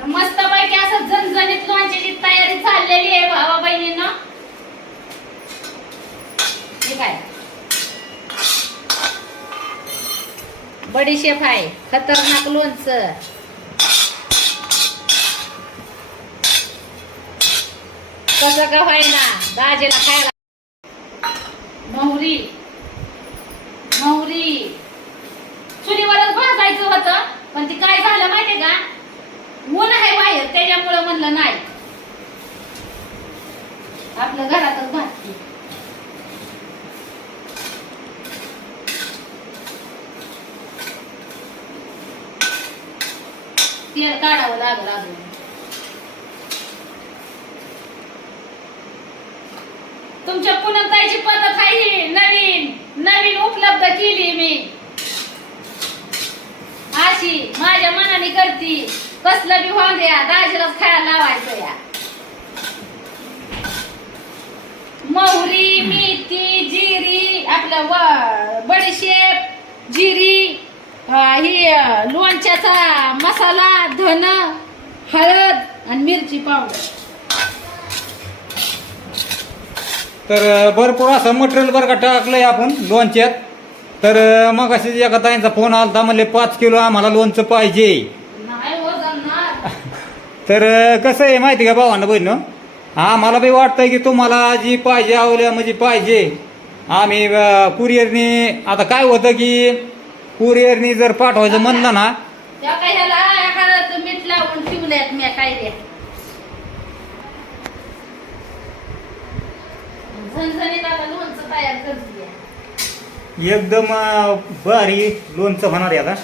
तर मस्त पैकी असं झणझणीत लोणच्याची तयारी चाललेली आहे भावा बहिणींना. ठीक आहे बडीशेप आहे खतरनाक लोणचं. कसं का होईना दाजेला खायला. मोहरी मोहरी चुलीवरच भाजायचं होतं पण ती काय झालं माहितीये का? ऊन आहे बाहेर त्याच्यामुळं म्हणलं नाही. आपलं घरातच भाजते तेल काढावं लागलं अजून. तुमच्या पुनमताईची पद्धत आहे नवीन नवीन उपलब्ध केली मी. अशी माझ्या मनाने करती. कसलं बी होऊन द्या दाजीलाच खायला लावायचं या. मोहरी मेथी जिरी आपलं व बडीशेप जिरी ही लोणच्याचा मसाला धन हळद आणि मिरची पावडर. तर भरपूर असं मटेरियल बरं का टाकलंय आपण लोणच्यात. तर मग असे एका ताईंचा फोन आलता म्हणले पाच किलो आम्हाला लोणचं पाहिजे. तर कसं आहे माहिती का भावांना बहिण? आम्हाला बी वाटतंय की तुम्हाला जी पाहिजे आवल्या म्हणजे पाहिजे. आम्ही कुरिअरनी आता काय होतं की कुरिअरनी जर पाठवायचं म्हणलं ना एकदम भारी लोणचं होणार आहे आता.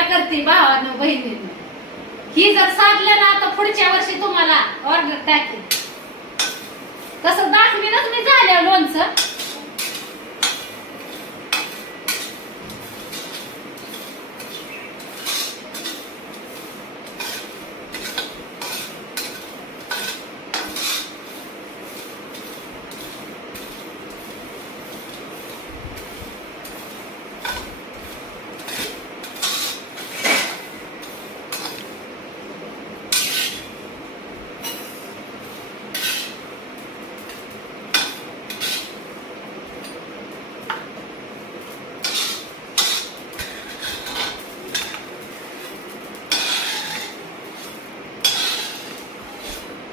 पहिल्यांदा करते भावानं बहिणीनं. ही जर साधलं ना तर पुढच्या वर्षी तुम्हाला ऑर्डर टाकेल तसं दाखवीनच मी झाल्या लोणचं.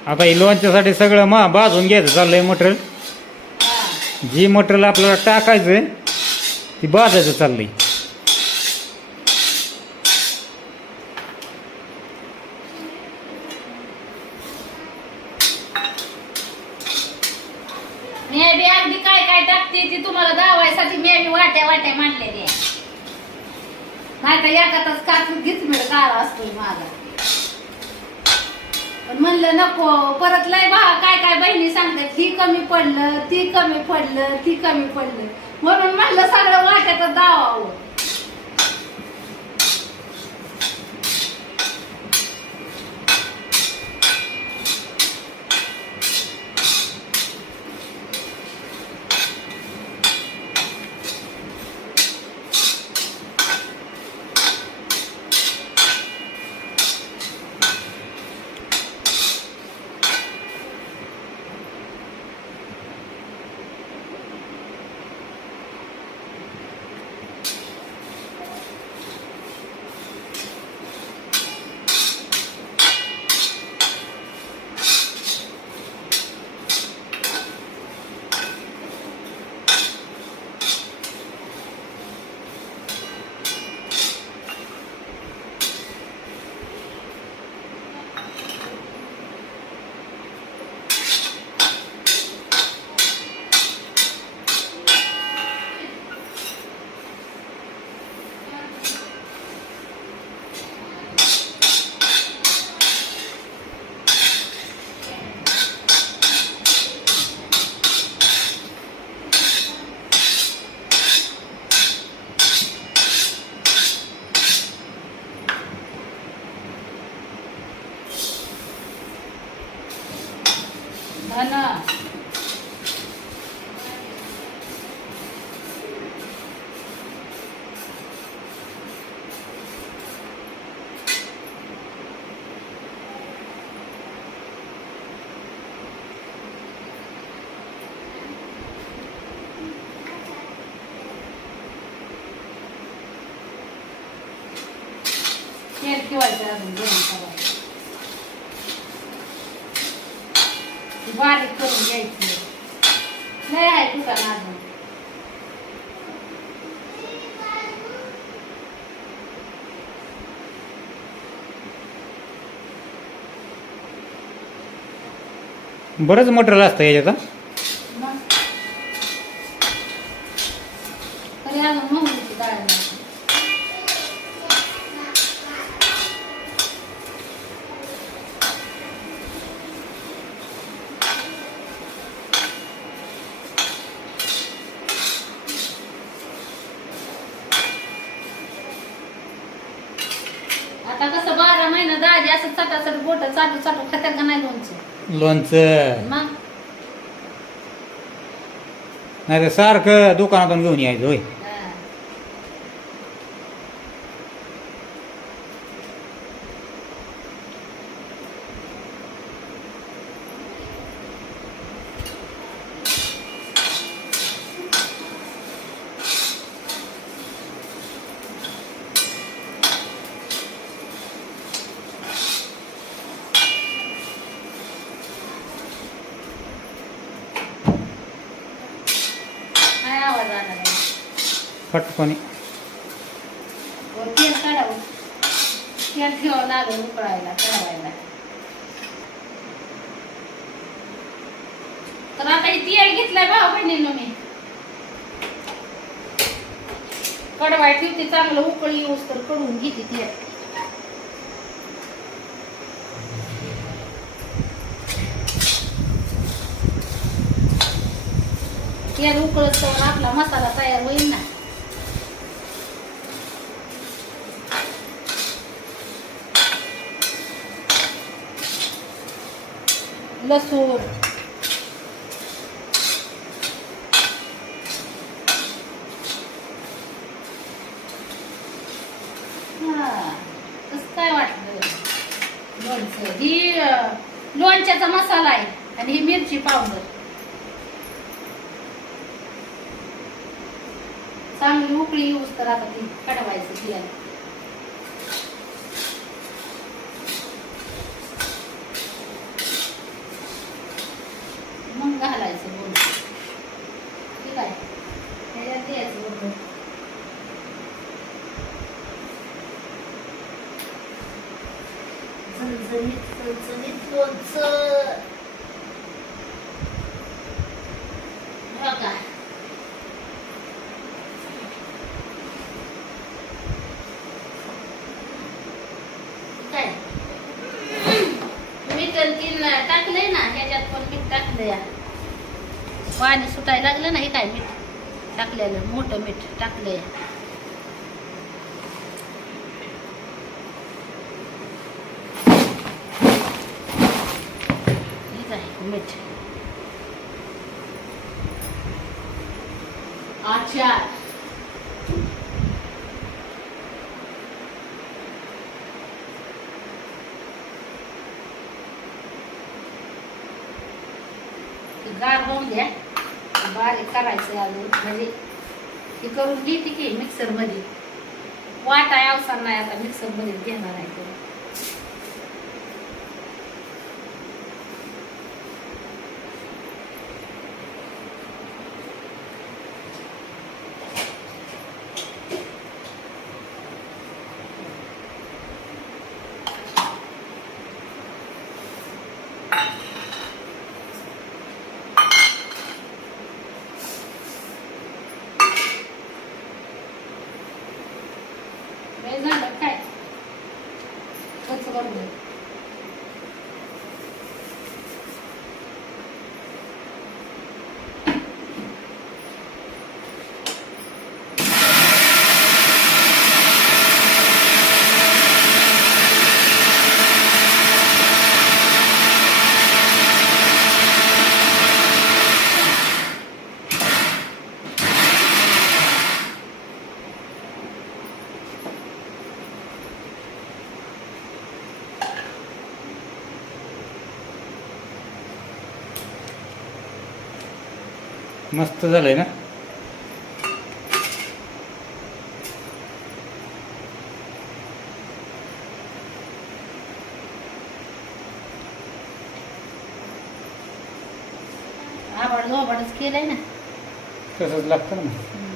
आता हे लोणच्यासाठी सगळं मा भाजून घ्यायचं चाललंय मटेरियल. जी मटेरियल आपल्याला टाकायचं आहे ती भाजायचं चाललंय. मी अगदी काय काय टाकते ती तुम्हाला दावायसाठी मी बी वाट्या वाट्या मांडलेल्या नाही तर एकातच काचून घेत मिळ काळा असतो माझा. पण म्हणलं नको परत लय बा काय काय बहिणी सांगतात ही कमी पडलं ती कमी पडलं ती कमी पडलं. म्हणून म्हणलं सगळं वाट्यातच दावावं. ठेवायचं अजून गरम बारीक करून घ्यायची नाही आहे तुझा अजून बरंच मटेरियल असतं याच्यात हं? मग तरी अजून मोहरीची डाळ लागते. आता कसं बारा महिना दाजी असं चटाचट बोट चाटू चाटू खात्यात का नाही मग? नाही तर सारखं दुकानातून घेऊन यायचं होय हा. काय आवाज आला नाही? फटकणी तेल काढावं. तेल ठेवावं लागेल उकळायला कळवायला तर आता हे तेल घेतलंय भाऊ बहिणीनं मी. कडवाय ठेवते चांगलं उकळी येऊस तर कडवून घेते तेल तेल उकळत तर आपला मसाला तयार होईल ना. लसूण. काय वाटलं? लोणचं. ही लोणच्याचा मसाला आहे आणि ही मिरची पावडर. चांगली उकळी यूज तर आता ती कडवायचं तिला मग घालायचं बोल ठीक आहे त्याच्यात द्यायचं बरोबर झणझणीत झणझणीत लोणचं हो का काय आणखीन टाकलंय ना ह्याच्यात पण मीठ टाकलंय. पाणी सुटायला लागलं ना हे काय मीठ? टाकलेलं मोठं मीठ टाकलंय. मीठ. आचार ते गार होऊन द्या बारीक करायचं अजून. म्हणजे ती करून घेते की मिक्सरमध्ये वाटा अवसर नाही आता मिक्सरमध्ये घेणार आहे करून वेळ झालं काय कसं करू मस्त झालंय ना? आवड गोबडच केलंय ना. तसंच लागतं ना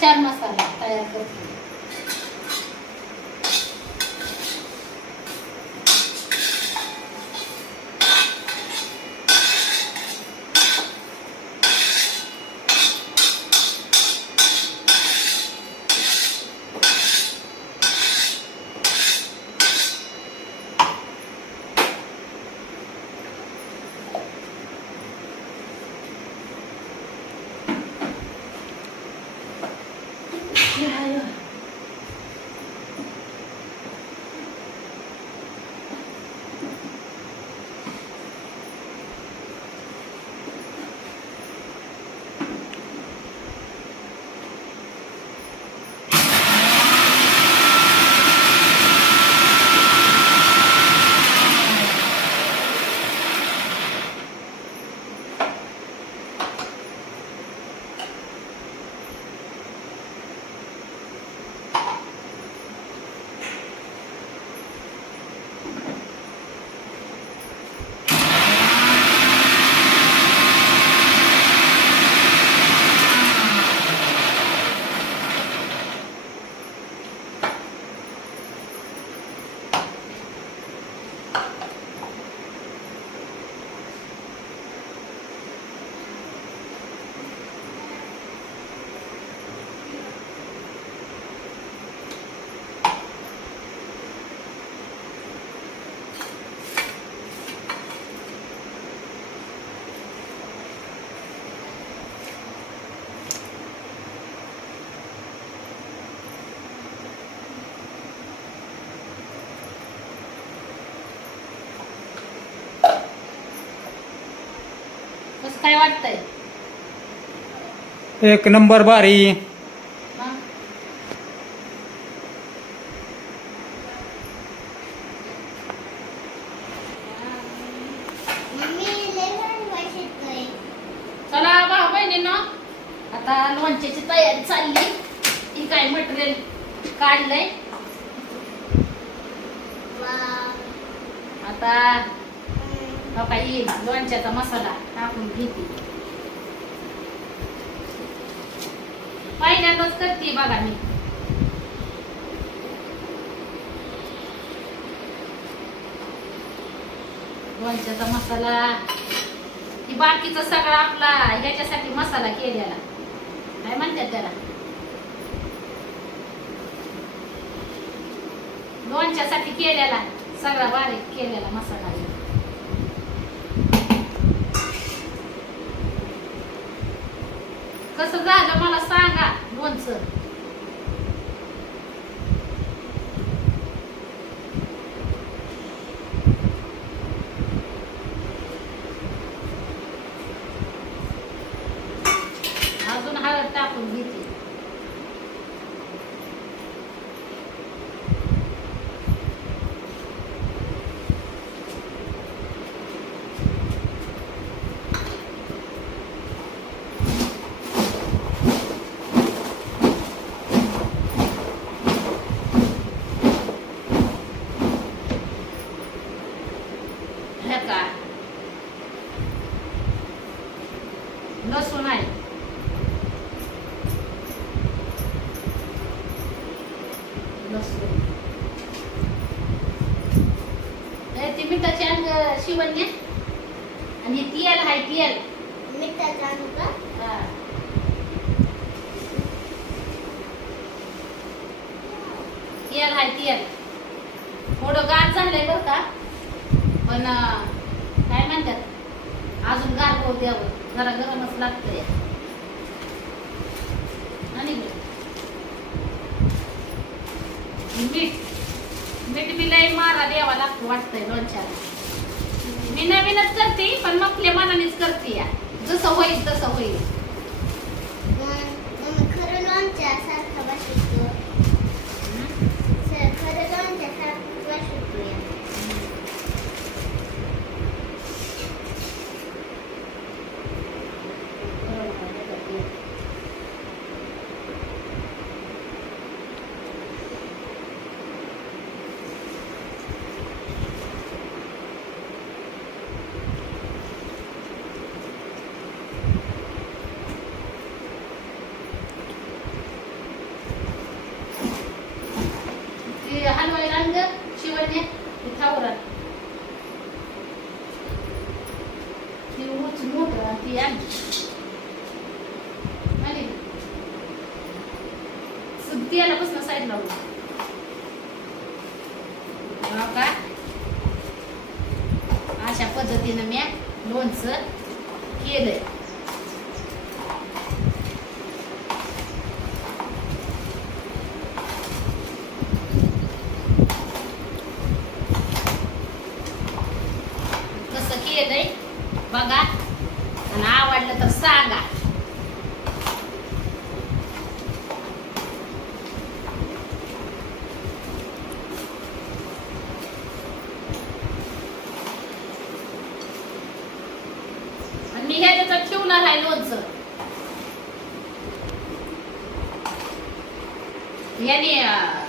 चार मसाला तयार करते कसं काय वाटतंय? एक नंबर भारी हा? चला भाऊ बहिणींनो आता लोणच्याची तयारी चालली. काय मटेरियल काढलंय? आता हो येईल लोणच्याचा मसाला टाकून घेते. पहिल्यांदाच करते बघा मी. लोणच्याचा मसाला. की बाकीचा सगळा आपला याच्यासाठी मसाला केलेला. काय म्हणतात त्याला? लोणच्यासाठी केलेला सगळा बारीक केलेला मसाला. कसं झालं मला सांगा लोणचं अजून हळद टाकून घेते हे का लसूण आहे लसूण ती मिठाची अंग शिवण्या आणि हे तेल आहे तेल मिठाचं का? हा. तेल आहे तेल थोडं गार झालंय बरं का? पण काय म्हणतात? अजून गार होऊ द्यावं. जरा गरमच लागतंय आणि मीठ. मीठ बी लई मारा द्यावा लागतो वाटतंय लोणच्याला मी नवीनच करते पण आपल्या मनानेच करते या. जसं होईल तसं होईल. ती उच मोठ ती आणली आली तेला बसणं साईड लावून हो का अशा पद्धतीनं मी लोणचं केलंय कसं केलंय बघा आणि आवडलं तर सांगा मी मी ह्याच्यात ठेवणार आहे लोणचं याने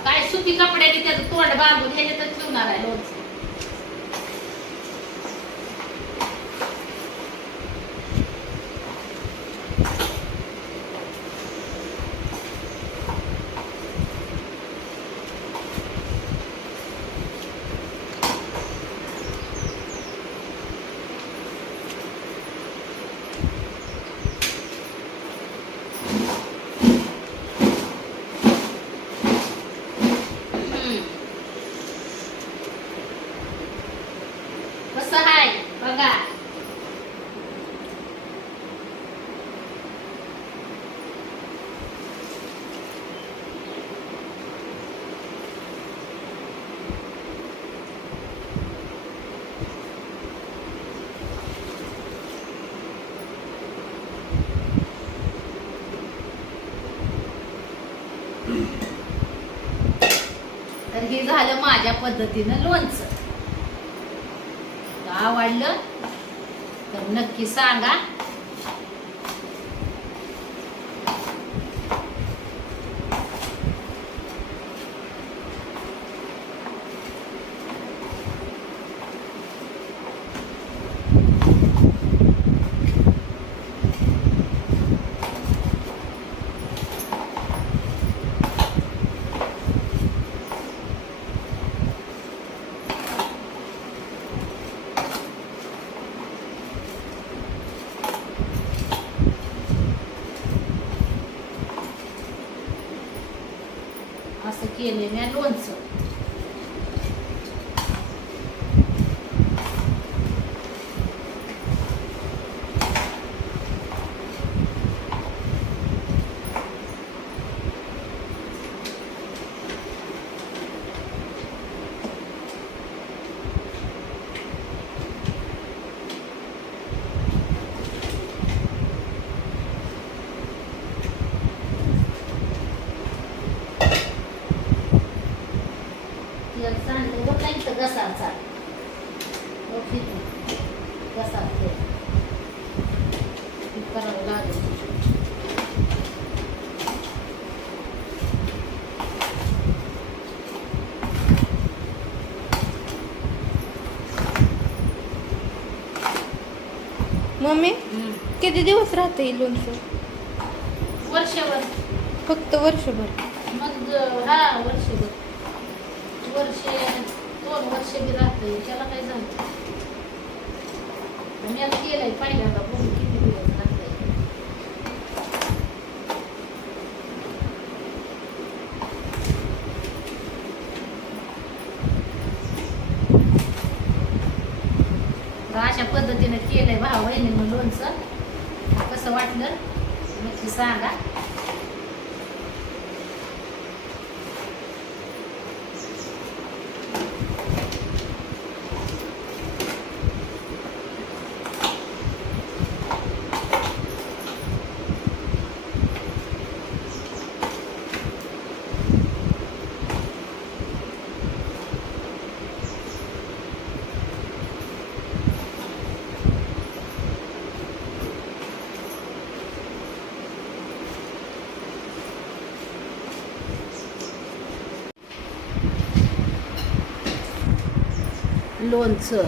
काय सुती कपड्याने त्याचं तोंड बांधून ह्याच्यातच ठेवणार आहे लोणचं कसं आहे बघा. तर हे झालं माझ्या पद्धतीनं लोणचं. आवडलं तर नक्की सांगा. असं केलेल्या लोणचं तेल सांडलं बघ नाही तर घसाचा घसा तेल हे करावं लागेल मम्मी हम्म. किती दिवस राहते हे लोणचं वर्षभर. फक्त वर्षभर. मग हा वर्षभर. वर्ष दोन वर्ष बी राहते. त्याला काय झालं? मी आता केलंय पहिल्यांदा. बघू किती दिवस राहते तर अशा पद्धतीने केलंय भाऊ बहिणीनं लोणचं कसं वाटलं. नक्की सांगा. लोणचं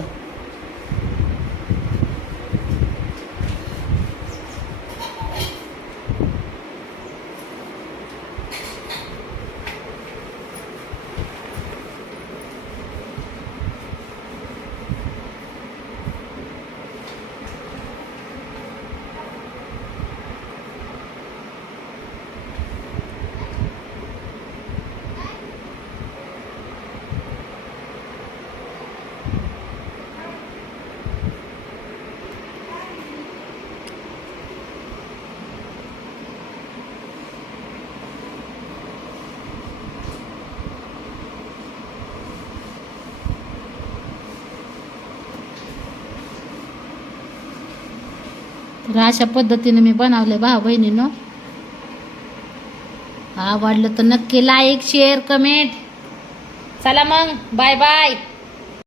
तर अशा पद्धतीने मी बनवले भाऊ बहिणीनं. आवडलं तर नक्की लाईक शेअर कमेंट चला मग बाय बाय